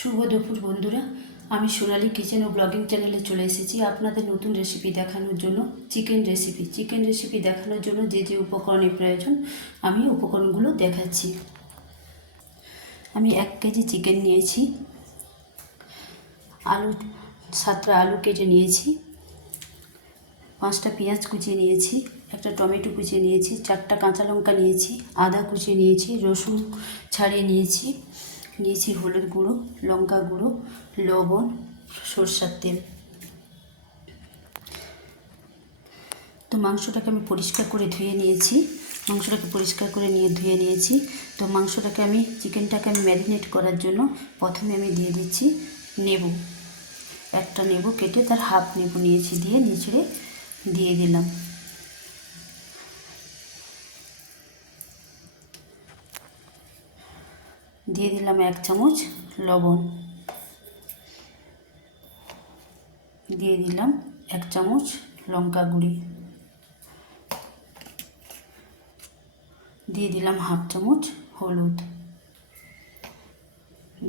শুভ দুপুর বন্ধুরা। আমি সোনালি কিচেন ও ব্লগিং চ্যানেলে চলে এসেছি আপনাদের নতুন রেসিপি দেখানোর জন্য চিকেন রেসিপি চিকেন রেসিপি দেখানোর জন্য যে যে উপকরণের প্রয়োজন, আমি উপকরণগুলো দেখাচ্ছি। আমি এক কেজি চিকেন নিয়েছি। আলু, সাতটা আলু কেটে নিয়েছি। পাঁচটা পেঁয়াজ কুচিয়ে নিয়েছি, একটা টমেটো কুচিয়ে নিয়েছি, চারটা কাঁচা লঙ্কা নিয়েছি, আদা কুচিয়ে নিয়েছি, রসুন ছাড়িয়ে নিয়েছি। নিয়েছি হলুদ গুঁড়ো, লঙ্কা গুঁড়ো, লবণ, সরষার তেল। তো মাংসটাকে আমি পরিষ্কার করে ধুয়ে নিয়েছি। মাংসটাকে পরিষ্কার করে নিয়ে ধুয়ে নিয়েছি। তো মাংসটাকে আমি, চিকেনটাকে আমি ম্যারিনেট করার জন্য প্রথমে আমি দিয়ে দিচ্ছি নেবু। একটা নেবু কেটে তার হাফ নেবু নিয়েছি দিয়ে, নিচড়ে দিয়ে দিলাম। দিয়ে দিলাম এক চামচ লবণ। দিয়ে দিলাম এক চামচ লঙ্কা গুঁড়ি। দিয়ে দিলাম হাফ চামচ হলুদ।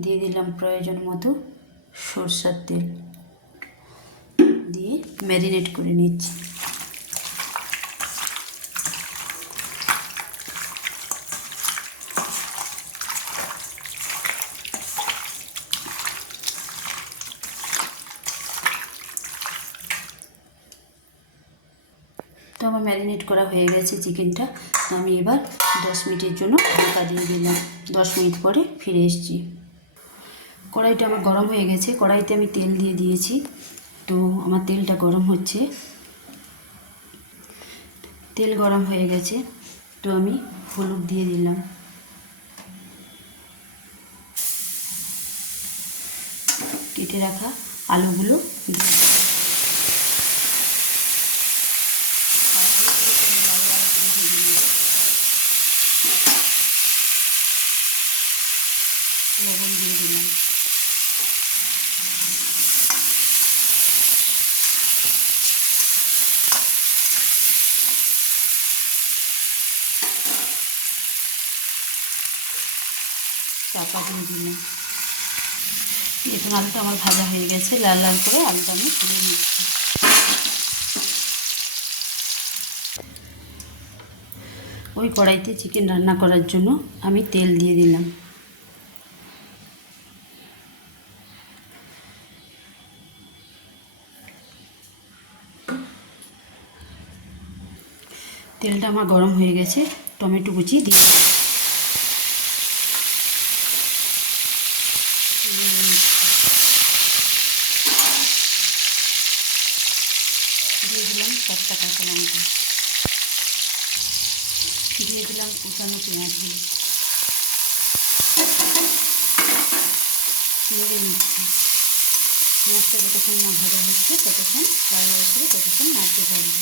দিয়ে দিলাম প্রয়োজন মতো সরষার তেল। দিয়ে ম্যারিনেট করে নিচ্ছি। তো আমার ম্যারিনেট করা হয়ে গেছে চিকেনটা আমি এবার দশ মিনিটের জন্য ঢাকা দিয়ে দিলাম। দশ মিনিট পরে ফিরে এসেছি। কড়াইটা আমার গরম হয়ে গেছে। কড়াইতে আমি তেল দিয়ে দিয়েছি। তো আমার তেলটা গরম হচ্ছে। তেল গরম হয়ে গেছে। তো আমি হলুদ দিয়ে দিলাম। কেটে রাখা আলুগুলো দিয়ে দিলাম। লবণ দিয়ে দিলাম চাপা দিয়ে দিলাম দেখুন আলুটা আমার ভাজা হয়ে গেছে, লাল লাল করে আলুটা আমি তুলে নিচ্ছি। ওই কড়াইতে চিকেন রান্না করার জন্য আমি তেল দিয়ে দিলাম। তেলটা আমার গরম হয়ে গেছে, টমেটো কুচি দিয়ে দিলাম। দিয়ে দিলাম চারটা কাঁচা লঙ্কা দিয়ে দিলাম কুচানো পেঁয়াজগুলো নেড়ে পেঁয়াজটা যতক্ষণ না ভাজা হচ্ছে, ততক্ষণ লাল লাল করে ততক্ষণ নাড়তে থাকবে।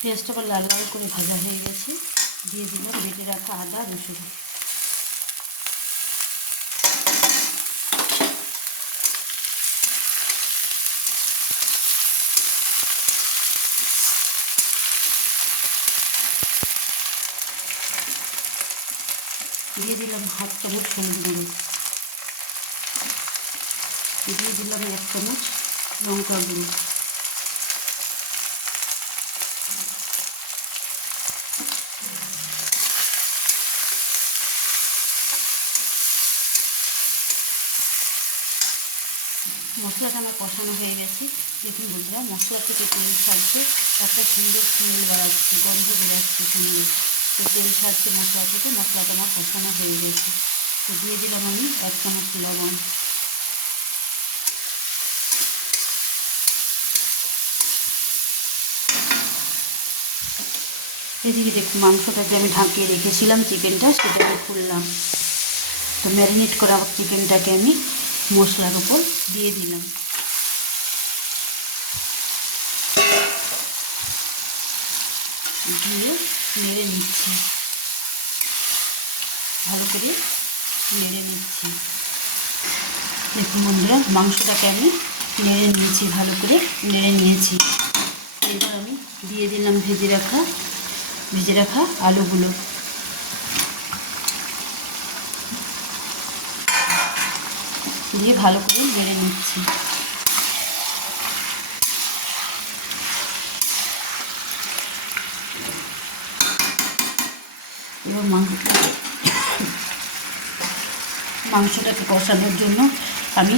পেঁয়াজটা আবার লাল লাল করে ভাজা হয়ে গেছে। দিয়ে দিলাম বেটে রাখা আদা রসুন। দিয়ে দিলাম হাফ চামচ হলুদ গুঁড়ো। দিয়ে দিলাম এক চামচ লঙ্কা গুঁড়ো। মশলাটা আমার কষানো হয়ে গেছে। দেখুন বন্ধুরা, মশলা থেকে তেল ছাড়ছে একটা সুন্দর স্মেল বেড়াচ্ছে, গন্ধ বেরাচ্ছে সুন্দর। তো তেল ছাড়ছে মশলা থেকে, মশলাটা আমার কষানো হয়ে গেছে। তো দিয়ে দিলাম আমি এক চামচ লবণ। এদিকে দেখুন, মাংসটাকে আমি ঢাকিয়ে রেখেছিলাম চিকেনটা সেটাকে খুললাম। তো ম্যারিনেট করা চিকেনটাকে আমি মশলার উপর দিয়ে দিলাম। দিয়ে নেড়ে নিচ্ছি। ভালো করে নেড়ে নিচ্ছি। দেখুন বন্ধুরা মাংসটাকে আমি নেড়ে নিয়েছি, ভালো করে নেড়ে নিয়েছি। এবার আমি দিয়ে দিলাম ভেজে রাখা ভেজে রাখা আলুগুলো। দিয়ে ভালো করে নেড়ে নিচ্ছি। এবার মাংস মাংসটাকে কষানোর জন্য আমি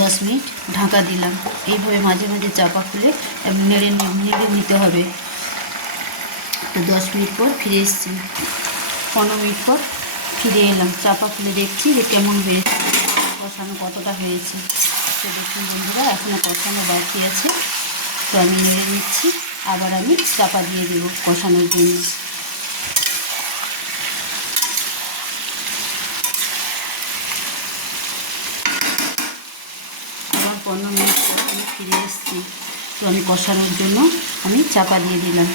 দশ মিনিট ঢাকা দিলাম। এইভাবে মাঝে মাঝে চাপা খুলে নেড়ে নেড়ে নিতে হবে। তো দশ মিনিট পর ফিরে এসেছি। পনেরো মিনিট পর ফিরে এলাম। চাপা খুলে দেখছি যে কেমন হয়েছে, কষানো কতটা হয়েছে। তো দেখুন বন্ধুরা এখনও কষানো বাকি আছে। তো আমি নেড়ে নিচ্ছি। আবার আমি চাপা দিয়ে দেবো কষানোর জন্য আমার পনেরো মিনিট পর আমি ফিরে এসেছি তো আমি কষানোর জন্য আমি চাপা দিয়ে দিলাম।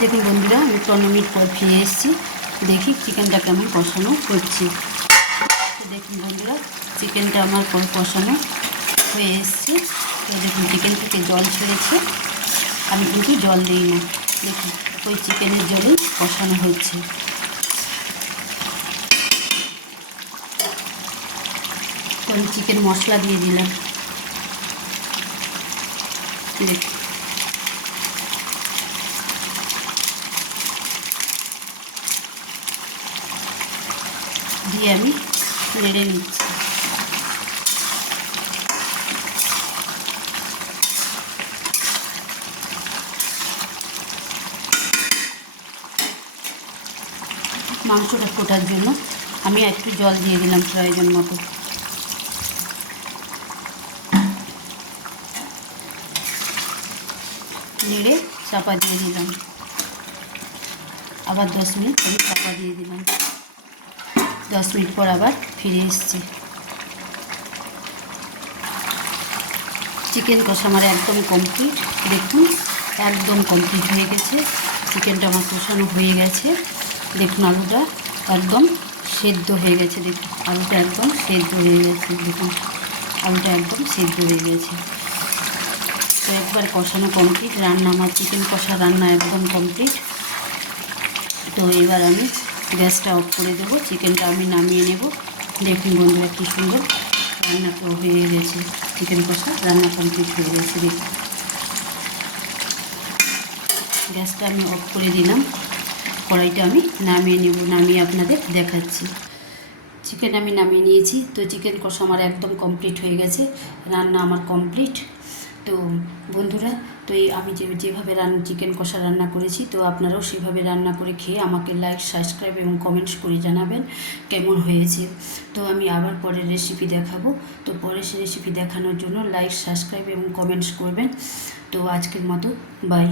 দেখুন বন্ধুরা, আমি পনেরো মিনিট পর ফিরে এসেছি। দেখি চিকেনটা কেমন কষানো করছি দেখুন বন্ধুরা, চিকেনটা আমার কষানো হয়ে এসছে। দেখুন, চিকেন থেকে জল ছেড়েছে। আমি কিন্তু জল দিই না দেখুন, ওই চিকেনের জলেই কষানো হচ্ছে। আমি চিকেন মশলা দিয়ে দিলাম। দিয়ে আমি নেড়ে নিচ্ছি। মাংসটা ফোটার জন্য আমি একটু জল দিয়ে দিলাম প্রয়োজন মতো। নেড়ে চাপা দিয়ে দিলাম। আবার দশ মিনিট আমি চাপা দিয়ে দিলাম। দশ মিনিট পর আবার ফিরে এসেছি। চিকেন কষা আমার একদম কমপ্লিট দেখুন, একদম কমপ্লিট হয়ে গেছে। চিকেনটা আমার কষানো হয়ে গেছে। দেখুন আলুটা একদম সেদ্ধ হয়ে গেছে। দেখুন, আলুটা একদম সেদ্ধ হয়ে গেছে। দেখুন, আলুটা একদম সেদ্ধ হয়ে গেছে। তো একবার কষানো কমপ্লিট রান্না, আমার চিকেন কষা রান্না একদম কমপ্লিট তো এবার আমি গ্যাসটা অফ করে দেবো চিকেনটা আমি নামিয়ে নেব। দেখুন বন্ধুরা কী সুন্দর রান্না হয়ে গেছে চিকেন কষা রান্না কমপ্লিট হয়ে গেছে, দেখুন। গ্যাসটা আমি অফ করে দিলাম, কড়াইটা আমি নামিয়ে নেব, নামিয়ে আপনাদের দেখাচ্ছি। চিকেন আমি নামিয়ে নিয়েছি, তো চিকেন কষা আমার একদম কমপ্লিট হয়ে গেছে, রান্না আমার কমপ্লিট তো বন্ধুরা, তো এই আমি যে যেভাবে রান চিকেন কষা রান্না করেছি, তো আপনারাও সেভাবে রান্না করে খেয়ে আমাকে লাইক সাবস্ক্রাইব এবং কমেন্টস করে জানাবেন কেমন হয়েছে। তো আমি আবার পরের রেসিপি দেখাবো। তো পরের রেসিপি দেখানোর জন্য লাইক সাবস্ক্রাইব এবং কমেন্টস করবেন। তো আজকের মতো বাই